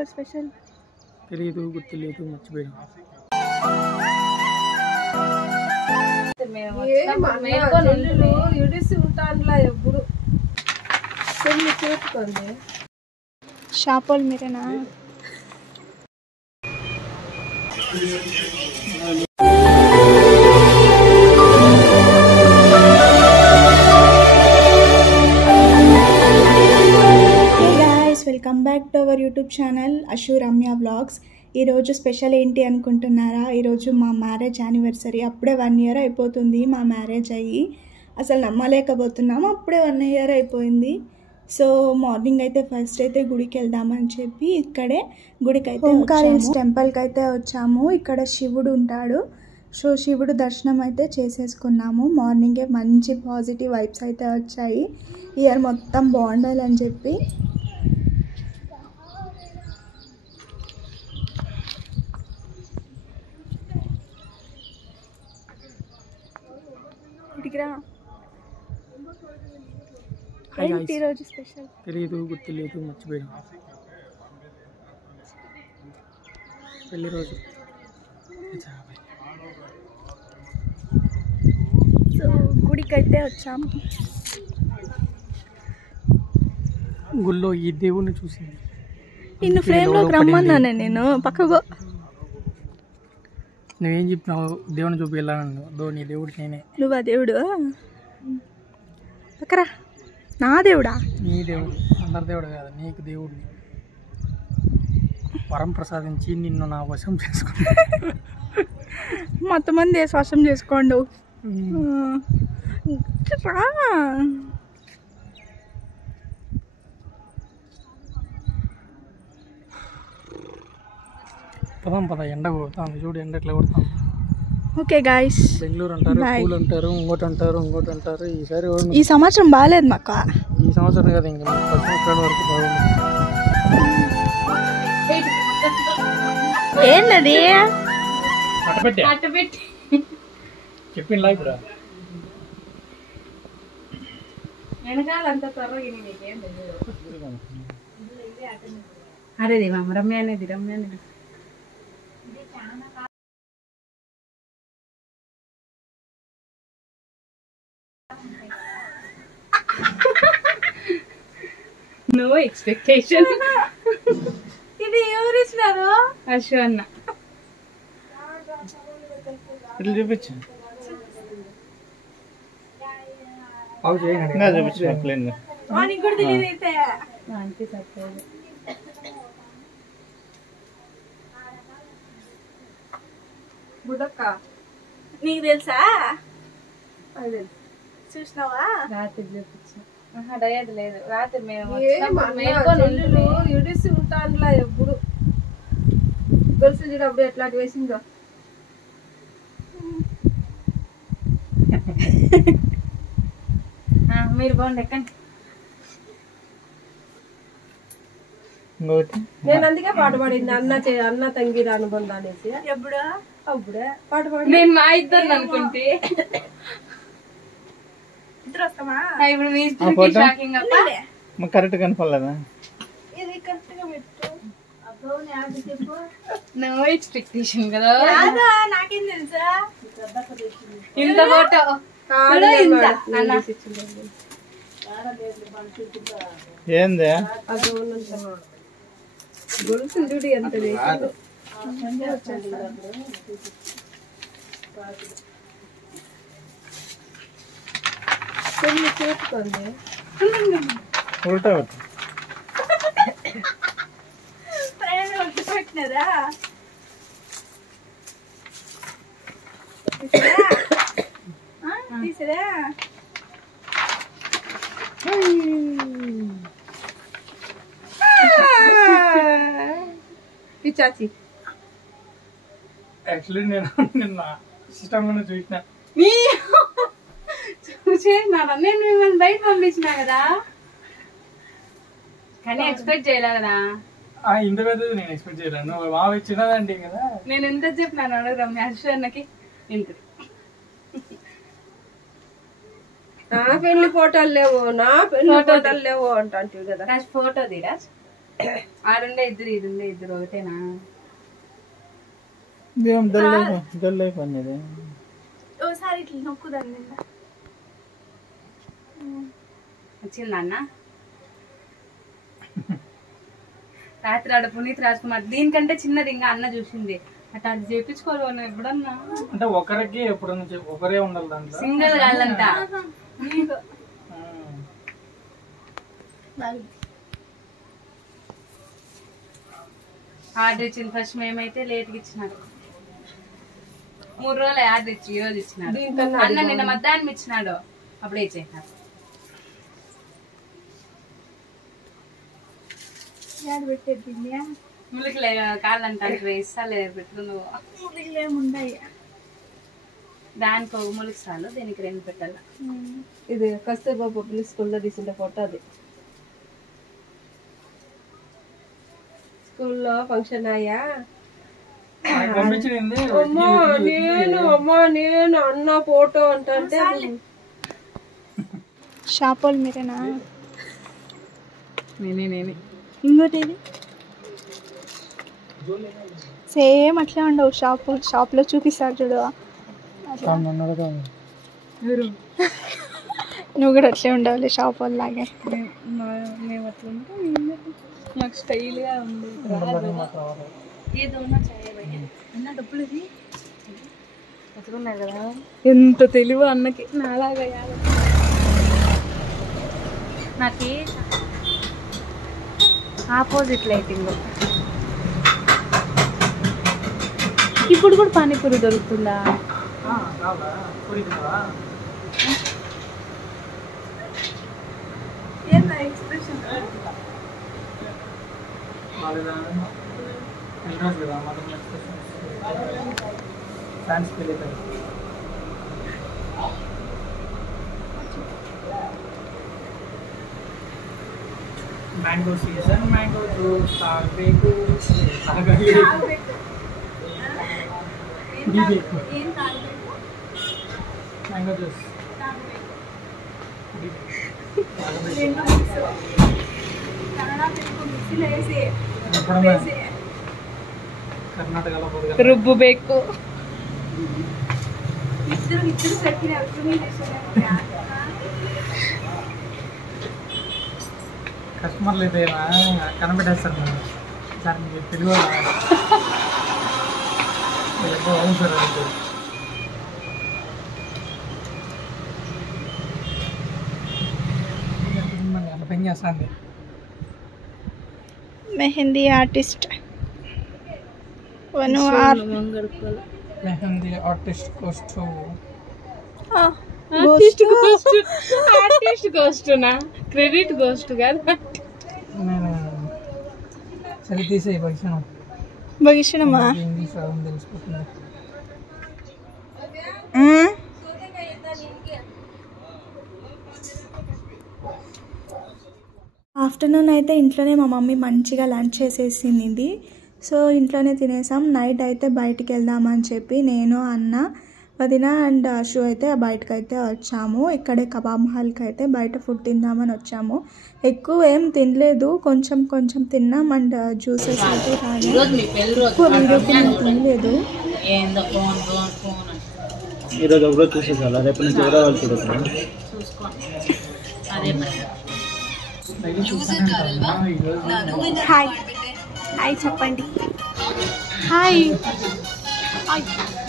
ఈరోజు స్పెషల్? తెలియదు, గుర్తులేదు, మర్చిపోయాను. షాప్ వాళ్ళు మీరేనా? Welcome back to our YouTube channel Ashu Ramya vlogs. ఈరోజు స్పెషల్ ఏంటి అనుకుంటున్నారా? ఈరోజు మా మ్యారేజ్ యానివర్సరీ. అప్పుడే 1 year అయిపోతుంది మా మ్యారేజ్ అయ్యి. అసలు నమ్మలేకపోతున్నాము, అప్పుడే 1 year అయిపోయింది. సో మార్నింగ్ అయితే ఫస్ట్ అయితే గుడికి వెళ్దామని చెప్పి ఇక్కడే గుడికి అయితే ఓంకారేశ్వర టెంపుల్కి అయితే వచ్చాము. ఇక్కడ శివుడు ఉంటాడు. సో శివుడు దర్శనం అయితే చేసేసుకున్నాము. మార్నింగే మంచి పాజిటివ్ వైబ్స్ అయితే వచ్చాయి. ఇయర్ మొత్తం బాగుండాలని చెప్పి. ఏంటి ఈరోజు స్పెషల్? తెలియదు, గుర్తులేదు, మర్చిపోయాను. పెళ్లి రోజు. సో గుడికి అయితే వచ్చాము. గుళ్ళో ఈ దేవుణ్ణి చూసింది. నిన్ను ఫ్రేమ్లోకి రమ్మన్నాను నేను. పక్కకు నువ్వేం చెప్పినావు? దేవుని చూపి వెళ్ళాను. నీ దేవుడు నేనే. నువ్వా దేవుడు? పక్కరా. నా దేవుడా? నీ దేవుడు. అందరి దేవుడు కాదు, నీకు దేవుడిని వరం ప్రసాదించి నిన్ను నా వశం చేసుకున్నా. మొత్తం మంది వశం చేసుకోండు. పద ఎండ కొడుతుంది చూడు, ఎండ ఎట్లా కొడుతుంది. ఓకే గాయ్స్, బెంగళూరు అంటారు, పూలు అంటారు, ఇంకోటి అంటారు. ఈసారి ఈ సంవత్సరం బాగాలేదు మాకు. ఈ సంవత్సరం కదా, ఇంకా 10 సంవత్సరాల వరకు బాగుంది. ఏంటది? చెప్పిందా ఇప్పుడు? అరే రమ్య అనేది నో ఎక్స్పెక్టేషన్. ఇది ఎవరు ఇచ్చినారు? అశు అన్న. ఇట్లా చూపించు. బుడక్క నీకు తెలుసా? చూసినావా? రాత్రి చూపించా. డయట్ లేదు. రాత్రి మేము ఇడిసి ఉంటానులా ఎప్పుడు గొలుసు చూడప్పుడు ఎట్లాంటి వేసిందో. మీరు బాగుండే ఎక్కండి. నేను అందుకే పాట పాడింది, అన్న తంగిరా అనుబంధం అనేసి. ఎప్పుడు? అప్పుడే పాట పాడి. నేను మా ఇద్దరు అనుకుంటే ఇద్దరు వస్తామా? ఇప్పుడు మీ ఇద్దరికి షాకింగ్ అప్ప. కరెక్ట్ కనపడలేదా? ఇది కరెక్ట్ గా పెట్టు. నో ఎక్స్పెక్టేషన్ కదా. నాకేం తెలుసా? ఇంత ఫోటో ఏంది? గొలుసు చూడు ఎంత వేసిందో. చూసుకోండి. ఉల్టా పెట్టినారా? తీసిరా? పిచ్చాచి. యాక్చువల్లీ నేను నిన్న సిస్టంలోనే చూసిన. చూసేసినారా? నేను మిమ్మల్ని బయట పంపించినా కదా, కానీ ఎక్స్పెక్ట్ చేయలే కదా. ఇంత పెద్దది నేను ఎక్స్పెక్ట్ చేయలేను. నువ్వు బాగా చిన్నదండి కదా. నేను ఎంత చెప్పినాను రమ్య అశ్వర్ణకి? ఇంత నా పెళ్లి ఫోటోలు లేవు, నా పెళ్లి ఫోటోలు లేవు అంటాంటివి కదా. ఫోటో తీరా ఆడుండే ఇద్దరు ఇదుండే ఇద్దరు ఒకటేనా? డల్ అయిపోయింది. ఓసారి ఇట్లా నొక్కుదాన్ని. వచ్చిందా అన్న? రాత్రి ఆడ పునీత్ రాజ్ కుమార్ దీనికంటే చిన్నది ఇంకా అన్న చూసింది. అట్లా అది చేయించుకోవాలి ఎప్పుడన్నా. అంటే ఒకరికి ఎప్పుడన్నా ఒకరే ఉండాలి దాంట్లో, సింగిల్ కాళ్ళంట. ఆర్డర్ ఇచ్చింది ఫస్ట్. మేమైతే లేట్గా ఇచ్చినారు. 3 రోజులు ఆర్డర్ ఇచ్చి ఈ రోజు ఇచ్చినారు. అన్న నిన్న మధ్యాహ్నం ఇచ్చినాడు, అప్పుడే ఇచ్చేసినారు. ములికిలే కాళ్ళంట ఇస్తాలే పెట్టు నువ్వు. దానికి ఒక ములికి చాలు, దీనికి 2 పెట్టాల. ఇది కస్తూర్బా పబ్లిక్ స్కూల్లో తీసిన ఫోటో. అది స్కూల్లో ఫంక్షన్ అయ్యా. నేను అన్న ఫోటో అంటే షాపోల్ మీరేనా? నేనే. ఇంకోటి ఇది సేమ్ అట్లా ఉండవు. షాప్లో చూపిస్తారు చూడు. నువ్వు కూడా అట్లే ఉండవులే షాప్ వాళ్ళలాగే. మేము అట్లా ఉంటాం. మాకు స్టైల్గా ఉంది. డబ్బులు ఎత్తుకున్నారు కదా. ఎంత తెలివి అన్నకి. నాలాగా నాకు ఆపోజిట్ లైటింగ్. ఇప్పుడు కూడా పానీపూరి దొరుకుతుందా? మ్యాంగో సీజన్, మ్యాంగో జ్యూస్ తాగಬೇಕು. మ్యాంగో జ్యూస్ కర్ణాటకలో రుబ్బు ಬೇಕು. కస్టమర్లు అయితే కనబెట్టేస్తారు మేడం. సార్ మీకు తెలుగు అవును సార్. అంత పని చేస్తుంది. Mehndi artist mehndi artist cost. Artist గోస్టునా? క్రెడిట్ గోస్ట్ కాదు. నేను సరి తీసే భవిష్యమా ఇంగ్లీష్ రావడం తెలిసిపోతుంది. ఆఫ్టర్నూన్ అయితే ఇంట్లోనే మా మమ్మీ మంచిగా లంచ్ చేసేసింది. సో ఇంట్లోనే తినేసాం. నైట్ అయితే బయటికి వెళ్దామని చెప్పి నేను, అన్న, వదిన అండ్ అషు అయితే బయటకు అయితే వచ్చాము. ఇక్కడే కబాబ్ హాల్కి అయితే బయట ఫుడ్ తిందామని వచ్చాము. ఎక్కువ ఏం తినలేదు, కొంచెం కొంచెం తిన్నాం అండ్ జ్యూసెస్ అయితే తాగాము. ఎక్కువ వీడియో కూడా తినలేదు. ఈరోజు ఒకరోజు చూసేసాల, రేపు నుంచి ఎవరో వాళ్ళు చూడొచ్చు. హాయ్ హాయ్ చెప్పండి. Hi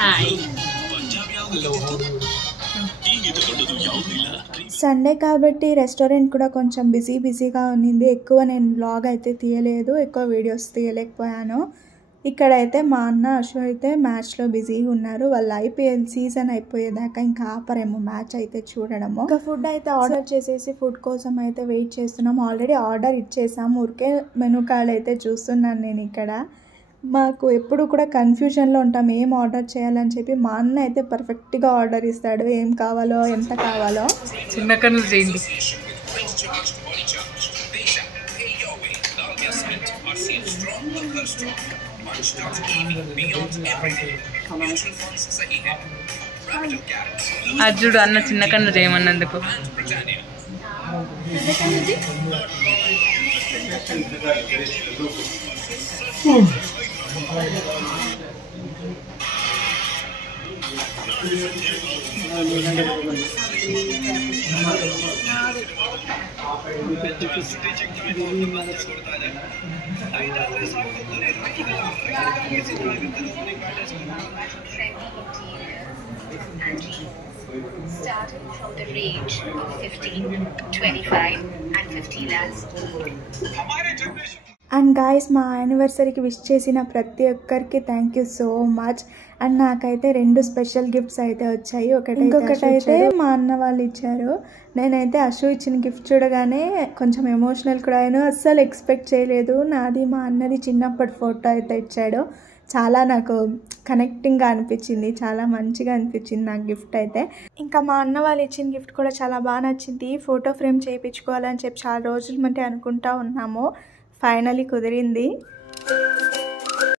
hi. సండే కాబట్టి రెస్టారెంట్ కూడా కొంచెం బిజీగా ఉన్నింది. ఎక్కువ నేను వ్లాగ్ అయితే తీయలేదు, ఎక్కువ వీడియోస్ తీయలేకపోయాను. ఇక్కడైతే మా అన్న అశు అయితే మ్యాచ్లో బిజీగా ఉన్నారు. వాళ్ళ IPL సీజన్ అయిపోయేదాకా ఇంకా ఆపరేమో మ్యాచ్ అయితే చూడడము. ఇంకా ఫుడ్ అయితే ఆర్డర్ చేసేసి ఫుడ్ కోసం అయితే వెయిట్ చేస్తున్నాం. ఆల్రెడీ ఆర్డర్ ఇచ్చేసాము. ఊరికే మెనూ కార్డ్ అయితే చూస్తున్నాను నేను ఇక్కడ. మాకు ఎప్పుడు కూడా కన్ఫ్యూజన్లో ఉంటాం ఏం ఆర్డర్ చేయాలని చెప్పి. మా అన్న అయితే పర్ఫెక్ట్గా ఆర్డర్ ఇస్తాడు, ఏం కావాలో ఎంత కావాలో. చిన్న కన్నులు చేయండి. అర్జుడు అన్న చిన్న కన్ను చేయమన్నందుకు. Starting from the range of 15, 25 and 50 lakhs. And guys మా యానివర్సరీకి విష్ చేసిన ప్రతి ఒక్కరికి thank you so much. And నాకైతే 2 స్పెషల్ గిఫ్ట్స్ అయితే వచ్చాయి. ఇంకొకటైతే మా అన్న వాళ్ళు ఇచ్చారు. నేనైతే అశు ఇచ్చిన గిఫ్ట్ చూడగానే కొంచెం ఎమోషనల్ కూడా అయినా, అస్సలు ఎక్స్పెక్ట్ చేయలేదు. నాది మా అన్నది చిన్నప్పటి ఫోటో అయితే ఇచ్చాడు. చాలా నాకు కనెక్టింగ్గా అనిపించింది, చాలా మంచిగా అనిపించింది నాకు గిఫ్ట్ అయితే. ఇంకా మా అన్న వాళ్ళు ఇచ్చిన గిఫ్ట్ కూడా చాలా బాగా నచ్చింది. ఫోటో ఫ్రేమ్ చేయించుకోవాలని చెప్పి చాలా రోజుల మధ్య అనుకుంటా ఉన్నాము. ఫైనలీ కుదిరింది.